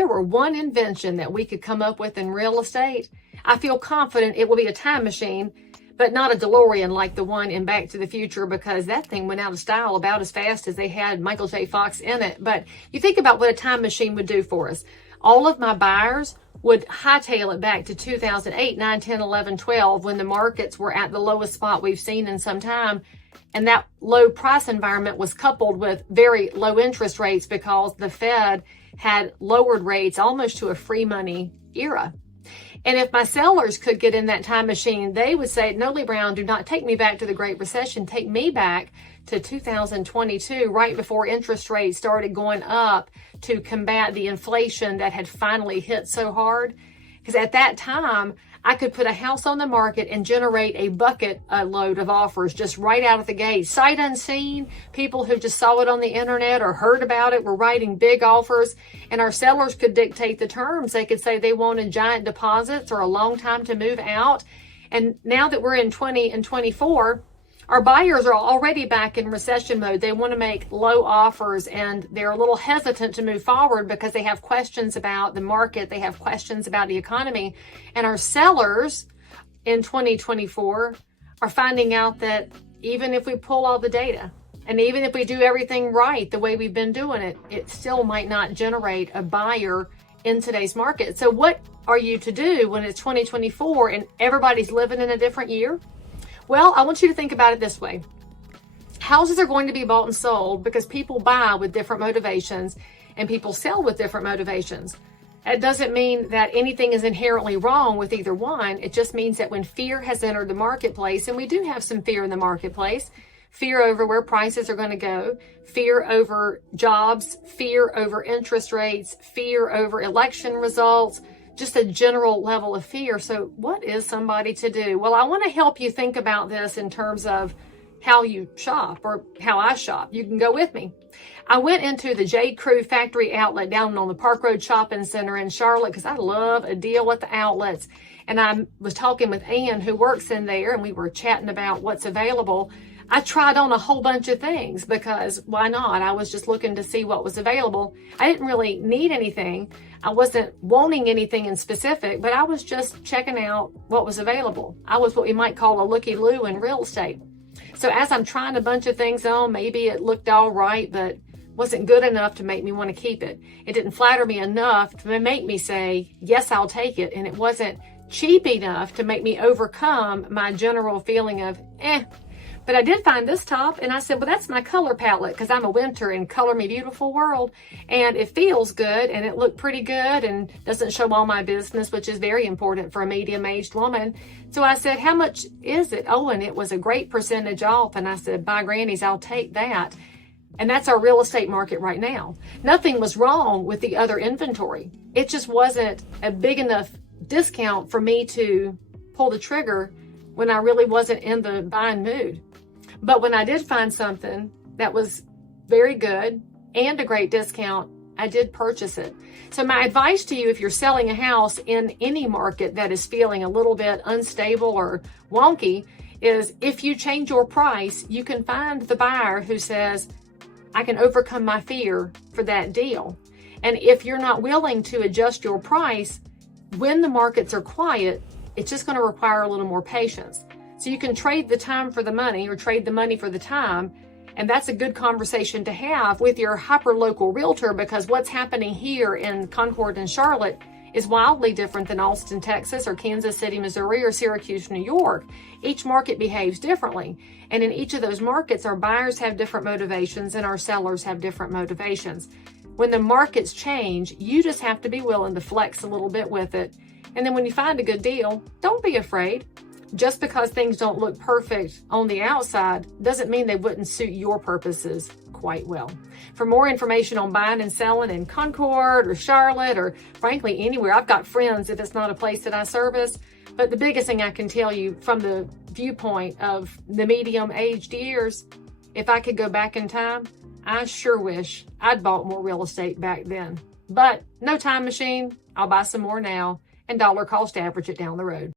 there were one invention that we could come up with in real estate, I feel confident it will be a time machine, but not a DeLorean like the one in Back to the Future, because that thing went out of style about as fast as they had Michael J. Fox in it. But you think about what a time machine would do for us. All of my buyers would hightail it back to 2008, 9, 10, 11, 12, when the markets were at the lowest spot we've seen in some time. And that low price environment was coupled with very low interest rates because the Fed had lowered rates almost to a free money era. And if my sellers could get in that time machine, they would say, no, Lee Brown, do not take me back to the Great Recession. Take me back to 2022, right before interest rates started going up to combat the inflation that had finally hit so hard. Because at that time, I could put a house on the market and generate a bucket load of offers just right out of the gate. Sight unseen, people who just saw it on the internet or heard about it were writing big offers, and our sellers could dictate the terms. They could say they wanted giant deposits or a long time to move out. And now that we're in 20 and 24, our buyers are already back in recession mode. They want to make low offers, and they're a little hesitant to move forward because they have questions about the market. They have questions about the economy. And our sellers in 2024 are finding out that even if we pull all the data and even if we do everything right the way we've been doing it, it still might not generate a buyer in today's market. So what are you to do when it's 2024 and everybody's living in a different year? Well, I want you to think about it this way. Houses are going to be bought and sold because people buy with different motivations and people sell with different motivations. It doesn't mean that anything is inherently wrong with either one. It just means that when fear has entered the marketplace, and we do have some fear in the marketplace, fear over where prices are going to go, fear over jobs, fear over interest rates, fear over election results, just a general level of fear. So what is somebody to do? Well, I want to help you think about this in terms of how you shop or how I shop. You can go with me. I went into the J. Crew factory outlet down on the Park Road Shopping Center in Charlotte because I love a deal at the outlets. And I was talking with Ann, who works in there, and we were chatting about what's available. I tried on a whole bunch of things because why not? I was just looking to see what was available. I didn't really need anything. I wasn't wanting anything in specific, but I was just checking out what was available. I was what we might call a looky-loo in real estate. So as I'm trying a bunch of things on, maybe it looked all right, but wasn't good enough to make me want to keep it. It didn't flatter me enough to make me say, yes, I'll take it. And it wasn't cheap enough to make me overcome my general feeling of, But I did find this top, and I said, well, that's my color palette because I'm a winter in Color Me Beautiful world, and it feels good, and it looked pretty good, and doesn't show all my business, which is very important for a medium-aged woman. So I said, how much is it? Oh, and it was a great percentage off, and I said, by grannies, I'll take that. And that's our real estate market right now. Nothing was wrong with the other inventory. It just wasn't a big enough discount for me to pull the trigger when I really wasn't in the buying mood. But when I did find something that was very good and a great discount, I did purchase it. So my advice to you, if you're selling a house in any market that is feeling a little bit unstable or wonky, is if you change your price, you can find the buyer who says, I can overcome my fear for that deal. And if you're not willing to adjust your price, when the markets are quiet, it's just going to require a little more patience. So you can trade the time for the money or trade the money for the time. And that's a good conversation to have with your hyper-local realtor, because what's happening here in Concord and Charlotte is wildly different than Austin, Texas, or Kansas City, Missouri, or Syracuse, New York. Each market behaves differently. And in each of those markets, our buyers have different motivations and our sellers have different motivations. When the markets change, you just have to be willing to flex a little bit with it. And then when you find a good deal, don't be afraid. Just because things don't look perfect on the outside doesn't mean they wouldn't suit your purposes quite well. For more information on buying and selling in Concord or Charlotte, or frankly anywhere, I've got friends if it's not a place that I service. But the biggest thing I can tell you from the viewpoint of the medium-aged years, if I could go back in time, I sure wish I'd bought more real estate back then. But no time machine. I'll buy some more now and dollar cost average it down the road.